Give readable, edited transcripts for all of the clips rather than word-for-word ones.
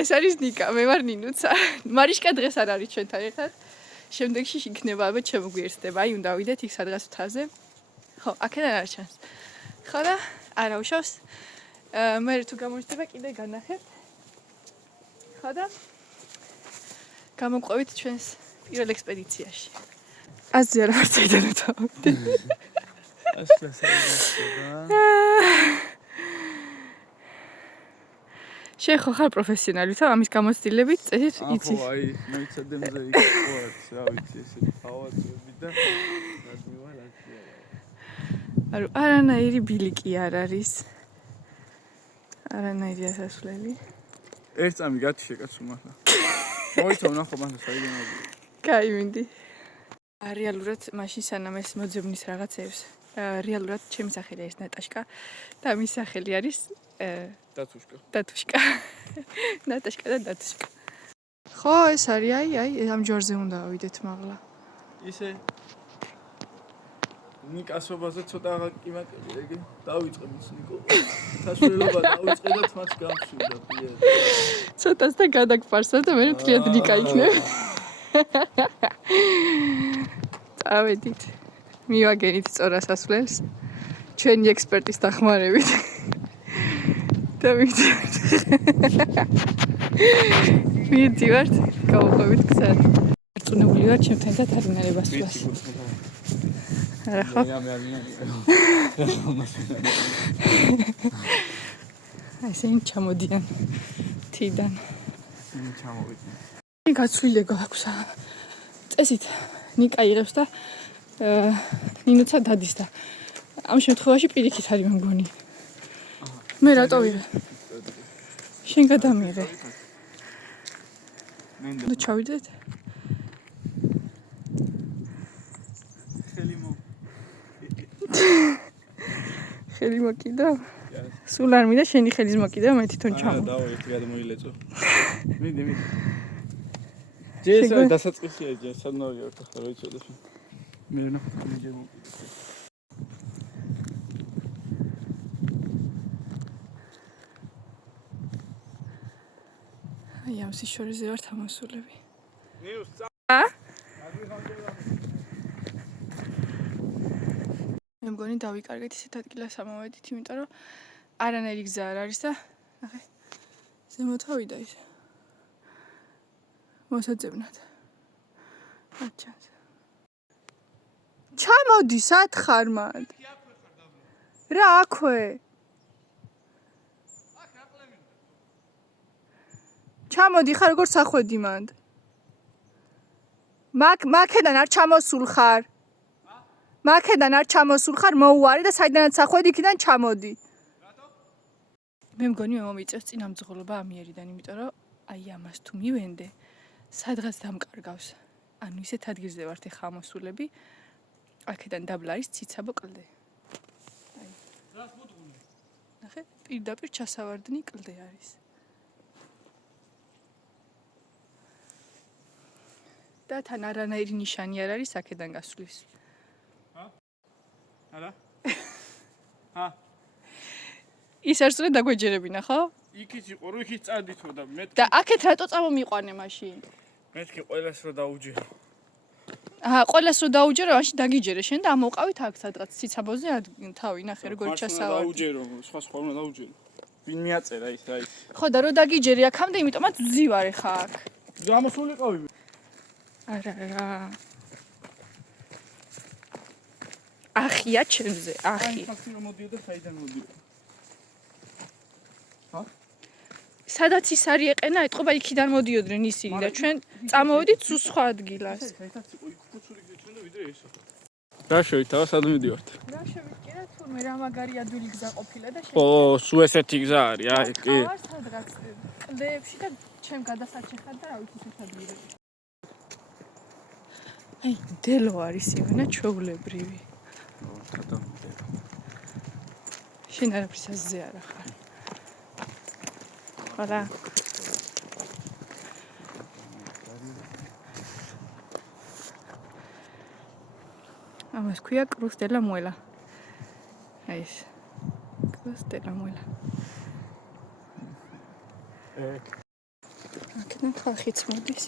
ეს არის ნიკა, მე ვარ ნინუცა. მარიშკა დღეს არ არის ჩვენთან ერთად. შემდეგში იქნება ალბათ შემოგვიერთდება. აი, უნდა ვიდეთ იქ სადღაც მთაზე. ხო, აქედან არ ჩანს. ხო და არა უშავს. მე თუ გამოჩნდება კიდე განახეთ. ხო და გამოვყვებით ჩვენს პირველ ექსპედიციაში. აზრი არ ვარ წაიდან ვთავაზობ. შენ ხო ხარ პროფესიონალი და ამის გამოცდილებით წესით იცი. ხო, აი, მე ცდემზე იქ რა ვიცი, ესეთი ფავატები და არა, არანაირი ბილიკი არ არის. არანაირი ასასვლელი. ერთ წამი გათიშე კაცო მართლა. მოიცავ ნახო მართლა საიდან არის. კაი, მინდი. რეალურად მაშინ სანამ ეს მოძებნის რაღაცებს, რეალურად ჩემი სახელი არის ნატაშკა და მის სახელი არის დათუშკა. ნატაშკა და დათუშკა. ხო, ეს არის, აი, ამ ჯვარზე უნდა ავიდეთ მაღლა. ისე ნიკასობაზე ცოტა ყიმაკები ეგ დავიწყე მის ნიკო. საშუალება დავიწყე და თმაც გამშვიდა პირად. ცოტას და გადაგფარსა და მე მთლიანად ნიკა იქნება. წავედით. მივაგენით სწორ ასასვლელს. ჩვენი ექსპერტის დახმარებით. და მივიდივართ, გავუყვებით გზად. არწმუნებული ვარ ჩემთან და თარინარებას ვას. არა ხო? აი ისინი ჩამოდიან თიდან. ჩამოვიდნენ. გაცვლილი გაქვს. წესით ნიკა იღებს და ნინუცა დადის და ამ შემთხვევაში პირიქით არის მე მგონი. მე რატო ვიღე? შენ გადამიღე. ნუ ჩავიდეთ. ხელი მოკიდა? სულ არ მინდა შენი ხელის მოკიდა, მე თვითონ ჩამო. დავა ერთი გადმოილეწო. მიდი. ჯესა დასაწყისია ჯერ სანავი ვარ ხა რა იცოდა შენ. მე ნახე ჯერ მოკიდა. აი ამ სიშორეზე ვარ თამასულები. ნიუს მე მგონი დავიკარგეთ ისეთ ადგილას ამოვედით, იმიტომ რომ არანაირი გზა არ არის და ნახე ზემოთ ავიდა ის მოსაძებნად. არ ჩანს. ჩამოდი სათხარ მანდ. რა აქვე? ჩამოდი ხარ როგორ სახვედი მანდ. მაქედან არ ჩამოსულ ხარ. მაქედან არ ჩამოსულ ხარ, მოუარი და საიდანაც სახვედი იქიდან ჩამოდი. მე მგონი მე მომიწევს წინ ამძღოლობა ამიერიდან, იმიტომ რომ აი ამას თუ მივენდე, სადღაც დამკარგავს. ანუ ისეთ ადგილზე ვართ ეხა ამოსულები, აქედან დაბლა არის ციცაბო კლდე. აი. რას მოდღუნე? ნახე, პირდაპირ ჩასავარდნი კლდე არის. და თან არანაირი ნიშანი არ არის აქედან გასვლის. არა? ის არც უნდა დაგვეჯერებინა, ხო? იქით იყო, რომ იქით წადითო და მეთქი. და აქეთ რატო წამომიყვანე მაშინ? მეთქი ყველას რო დაუჯერო. ყველას რო დაუჯერო, მაშინ დაგიჯერე შენ და ამოვყავით აქ სადღაც ციცაბოზე თავი ნახე როგორ ჩასავარდი. დაუჯერო, სხვა უნდა დაუჯერო. ვინ მიაწერა ის რა ის? ხო და რო დაგიჯერე აქამდე, იმიტომაც ვზივარ ეხა აქ. გამოსულიყავი. არა. ახია ჩემზე, ახი. აი ფაქტი რომ მოდიოდა, საიდან მოდიოდა? ჰა? სადაც ის არის ეყენა, ეთყობა იქიდან მოდიოდნენ ისინი და ჩვენ წამოვედით სულ სხვა ადგილას. საერთოდ იყო იქ ფუცური გზა ჩვენ და ვიდრე ესა. რა შევითავ, სად მიდივართ? რა შევიკერა თურმე რა მაგარი ადვილი გზა ყოფილა და ხო, სულ ესეთი გზა არის, აი კი. ვარ სადღაც კლდეებში და ჩემ გადასაჩეხად და რა ვიცი ისეთ ადგილებში. აი, დელო არის ივანა ჩვეულებრივი. შენ არაფრის აზზე არ ხარ. ხარა. ამას ქვია Cruz de la Muela. აი ეს. Cruz de la Muela. აქედან ხალხიც მოდის.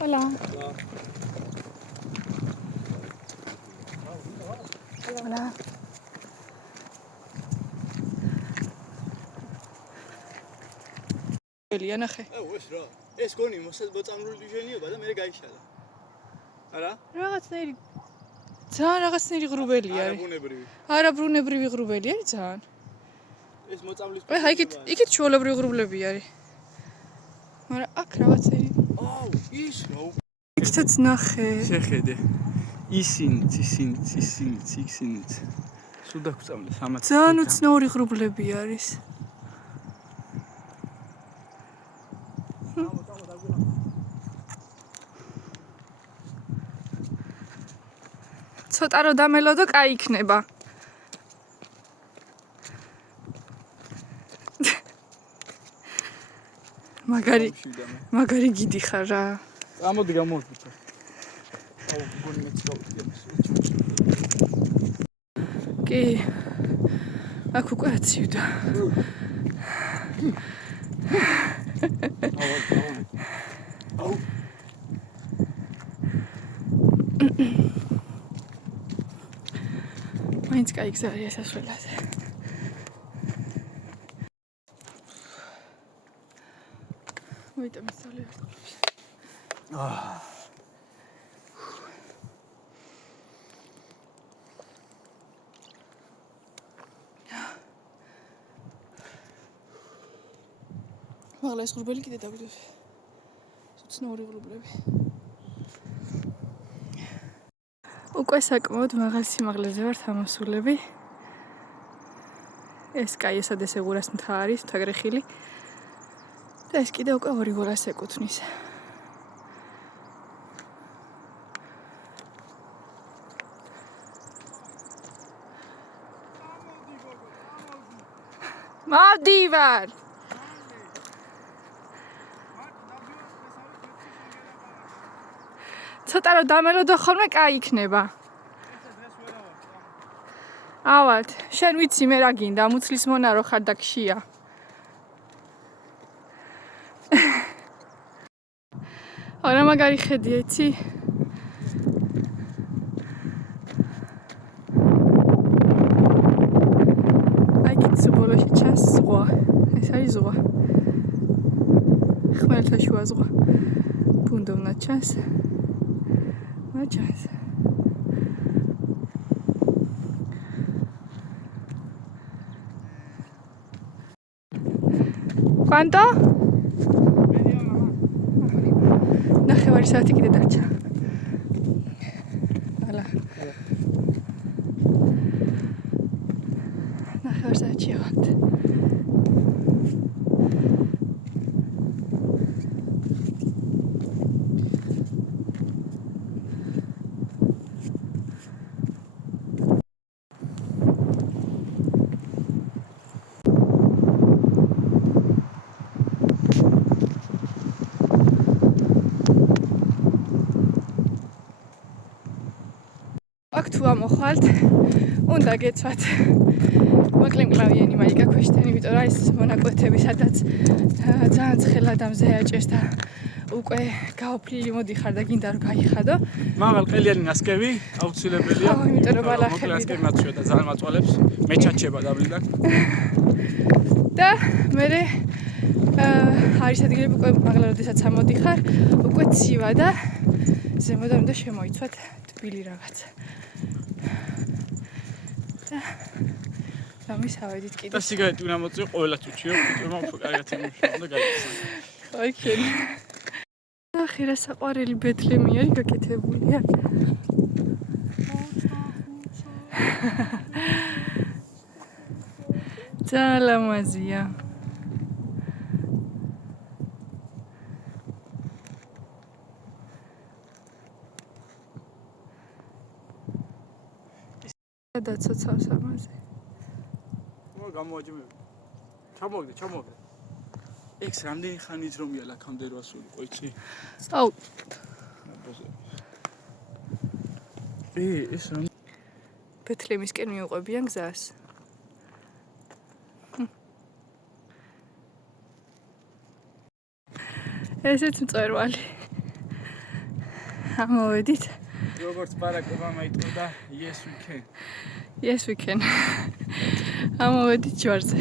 Hola. Hola. ელია ნახე. ეს რა. ეს გონი მოსაწამრული დიჟენიობა და მე გაიშალა. არა? რაღაცნაირი ძალიან რაღაცნაირი ღრუბელი არის. არაბუნებრივი. არაბრუნებრივი ღრუბელი არის ძალიან. ეს მოწამლის აი იქით ჩვეულებრივი ღრუბლები არის. მაგრამ აქ რაღაცნაირი. აუ, ის რა. იქითაც ნახე. შეხედე. ისინიც. სულ დაგწამლე 300. ძალიან უცნაური ღრუბლები არის. ცოტა რო დამელოდო, კაი იქნება. მაგარი გიდი ხარ რა. ამოდი გამოვიდე. აუ, გონი მეცრავდი. კი. აქ უკვე აცივდა. აუ. მაინც კაი გზა არის სასვლელაზე. მოიტა მისწავლე ერთგულებს. მაგლა ეს ღრუბელი კიდე დავიდოთ. უცნაური ღრუბლები. უკვე საკმაოდ მაღალ სიმაღლეზე ვართ ამოსულები. ეს კაი ესადესეგურას მთა არის, მთაგრეხილი. და ეს კიდე უკვე 2 გოლას ეკუთვნის. მოვდივარ. ცოტა რომ დამელოდო ხოლმე კაი იქნება. ავალთ, შენ ვიცი მე რა გინდა, მუცლის მონა რო ხარ და ქშია. არა მაგარი ხედია, იცი? აი კიცო ბოლოში ჩანს ზღვა. ეს არის ზღვა. ხმელთაშუა ზღვა. ბუნდოვნა ჩანს. ჩანს. ¿Cuánto? ნახევარი საათი კიდე დარჩა. ალა. ნახევარი საათი ავთ. აქ თუ ამოხვალთ, უნდა გეცვათ მოკლემკლავიანი მაიკა ქვეშთან, იმიტომ რომ ის მონაკვეთები, სადაც ძალიან ცხელ ადამიანზე აჭერს და უკვე გაოფლილი მოდიხარ და გინდა რომ გაიხადო. მაღალ ყელიანი ნასკევი აუცილებელია. ხო, იმიტომ რომ ბალახები მოკლე ნასკევი მათშია და ძალიან მაწვალებს. მეჩაჩება დაბლიდან. და მე არის ადგილები უკვე მაღლა როდესაც ამოდიხარ, უკვე ცივა და ზემოდან უნდა შემოიცვათ თბილი რაღაცა. გამისავედით კიდე. და სიგარეტი უნდა მოწიო ყველა თუჩიო, თვითონ უფრო კარგად იმუშავო და გაიქცე. ოკეი. ახი რა საყვარელი ბეთლემი არის გაკეთებულია. ძალიან ლამაზია. და ცოცავს ამაზე. გამოაჯმე. ჩამოვიდე. ექს რამდენი ხანით რომია ლაქამდე რო ასულიყო, იცი? აუ. ეს რა? ბეთლემისკენ მიუყვებიან გზას. ესეც მწვერვალი. ამოვედით. როგორც ბარაკ ობამა იტყოდა, yes we can. Yes we can. ამოვედით ჯვარზე.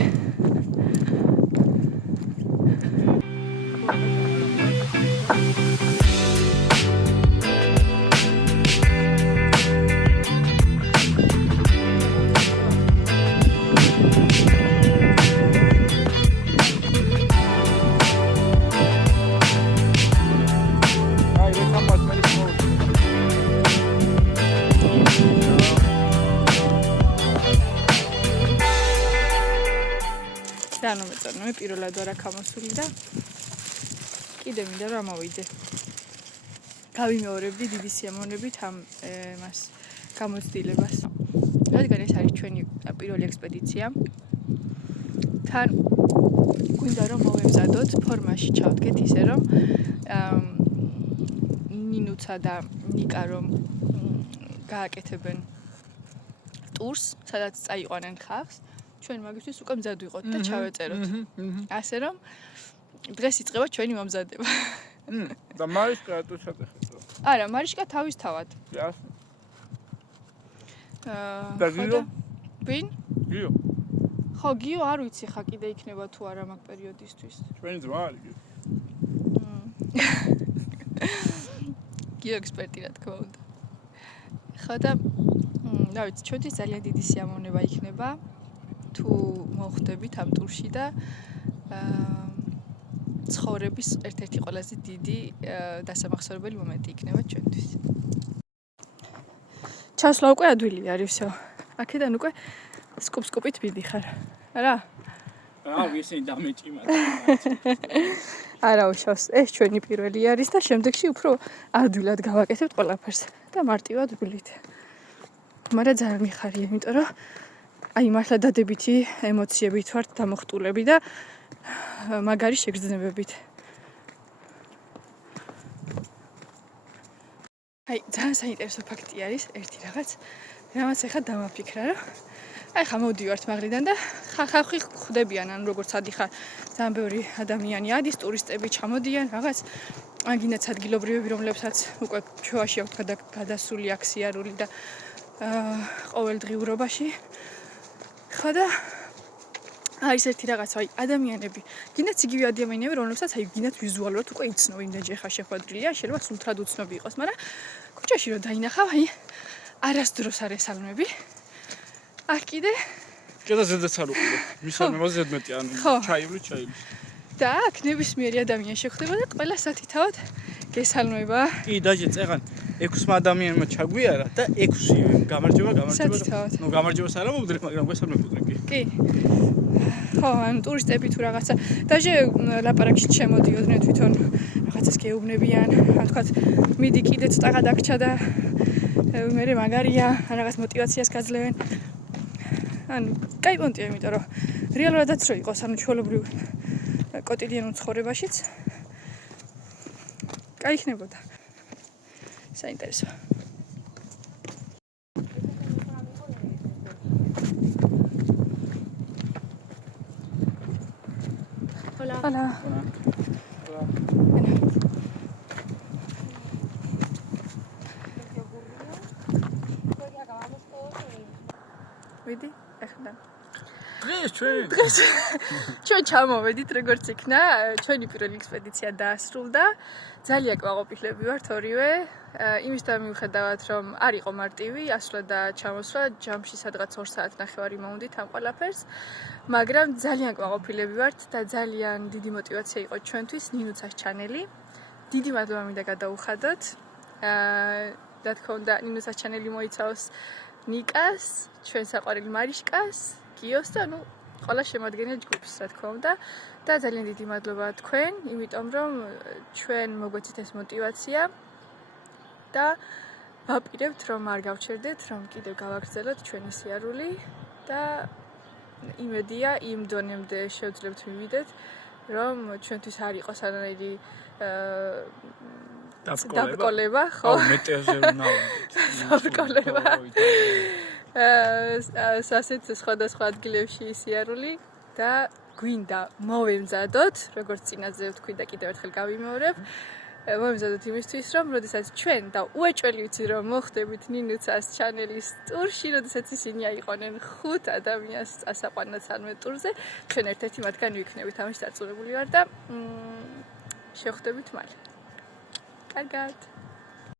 ანუ მეწონე პირველად ვარ აქ ამოსული და კიდე მინდა რომ ამოვიდე. გავიმეორებდი დიდი სიამოვნებით ამ მას გამოცდილებას. რადგან ეს არის ჩვენი პირველი ექსპედიცია. თან გვინდა რომ მოვემზადოთ ფორმაში ჩავდგეთ ისე რომ ნინუცა და ნიკა რომ გააკეთებენ ტურს, სადაც წაიყვანენ ხალხს. ჩვენ მაგისთვის უკვე მზად ვიყოთ და ჩავეწეროთ. ასე რომ დღეს იწყება ჩვენი მომზადება. და მარიშკა თუ შეტეხეთ. არა, მარიშკა თავისთავად. იასნა. და გიო? ვინ? გიო. ხო, გიო არ ვიცი ხა კიდე იქნება თუ არა მაგ პერიოდისთვის. ჩვენი ძმა არის გიო. გიო ექსპერტი რა თქმა უნდა. ხო და რა ვიცი, ჩვენთვის ძალიან დიდი სიამოვნება იქნება. თუ მოხვდებით ამ ტურში და ცხოვრების ერთ-ერთი ყველაზე დიდი დასამახსოვრებელი მომენტი იქნება ჩვენთვის. ჩასვლა უკვე ადვილი არის всё. აქედან უკვე სკუპ-სკუპით მიდიხარ. რა? ისინი დამეჭიმა. არა უშავს, ეს ჩვენი პირველი არის და შემდეგში უფრო ადვილად გავაკეთებთ ყველაფერს და მარტივად ვგვლით. მაგრამ ძალიან მიხარია, იმიტომ რომ აი მართლა დადებითი ემოციებით ვართ დამოხტულები და მაგარი შეგრძნებებით. აი ძალიან საინტერესო ფაქტი არის ერთი რაღაც, რამაც ახლა დამაფიქრა, რომ აი ხა მოვდივართ მაგრიდან და ხალხი ხვდებიან, ანუ როგორც ადიხარ, ძალიან ბევრი ადამიანი ადის, ტურისტები ჩამოდიან, რაღაც აგინაც ადგილობრივები, რომლებსაც უკვე ჩვევაში აქვთ გადასული აქ სიარული და ყოველდღიურობაში. ხო და არის ერთი რაღაც, აი ადამიანები, გინდაც იგივე ადამიანები, რომლებსაც აი გინდაც ვიზუალურად უკვე იცნობ, იმდენჯერ ხარ შეხვედრილია, შეიძლება სულთრად უცნობი იყოს, მაგრამ ქუჩაში რომ დაინახავ, აი არასდროს არ ესალმები. აქ კიდე კიდე ზედაც არ უყურე. მისამე ზედმეტი ან ჩაივლი. და აქ ნებისმიერი ადამიანი შეხვდება და ყველა სათითაოდ გესალმება. კი, დაჟე წეღან 6 ადამიანმა ჩაგვიარა და 6 გამარჯობა. ნუ გამარჯობას არ ამოვდრე, მაგრამ გესალმებოდნენ კი. კი. ხო, ან ტურისტები თუ რაღაცა. დაჟე ლაპარაკში შემოდიოდნენ თვითონ რაღაცას გეუბნებიან, ან თქვათ მიდი კიდე ცოტა გადაგრჩა და მე მაგარია, ან რაღაც мотиваციას გაძლევენ. ანუ კაი პონტია, იმიტომ რომ რეალურადაც რო იყოს, ანუ ჩვეულებრივ კოტიდიანურ ცხოვრებაშიც კაი იქნებოდა. საინტერესო. Hola. Vedi? Ეხლა. ჩვენ ჩამოვედით როგორც იქნა, ჩვენი პირველი ექსპედიცია დაასრულდა. ძალიან კვაღოპილები ვართ ორივე. იმისთან მიუხედავად, რომ არ იყო მარტივი, ასვლა და ჩამოსვლა, ჯამში სადღაც 2 საათნახევარი მოვდით ამ ყველაფერს, მაგრამ ძალიან კვაღოპილები ვართ და ძალიან დიდი мотиваცია იყო ჩვენთვის ნინუცას ჩანელი. დიდი მადლობა მინდა გადაუხადოთ. რა თქმა უნდა, ნინუცას ჩანელი მოიცავს ნიკას, ჩვენ საყვარელი მარიშკას, გიოს და ნუ ყველა შემადგენელ ჯგუფს, რა თქმა უნდა. და ძალიან დიდი მადლობა თქვენ, იმიტომ რომ ჩვენ მოგვეცით ეს мотиваცია და ვაპირებთ რომ არ გავჩერდეთ, რომ კიდევ გავაგრძელოთ ჩვენი სიარული და იმედია იმ დონემდე შევძლებთ მივიდეთ, რომ ჩვენთვის არ იყოს არანაირი დაბკოლება, ხო? მეტეოზე ვნავდით. დაბკოლება. ასეთ სხვადასხვა ადგილებში სიარული და გვინდა მოვემზადოთ, როგორც წინაზე ვთქვი და კიდევ ერთხელ გავიმეორებ. მოვემზადოთ იმისთვის, რომ როდესაც ჩვენ და უეჭველი ვიცით რომ მოხვდებით ნინუცას ჩანელის ტურში, როდესაც ისინი აიყვანენ 5 ადამიანს წასაყვანად სანმე ტურზე, ჩვენ ერთ-ერთი მათგანი ვიქნებით. ამაში დაწურებული ვარ და შევხვდებით მალე. კარგად.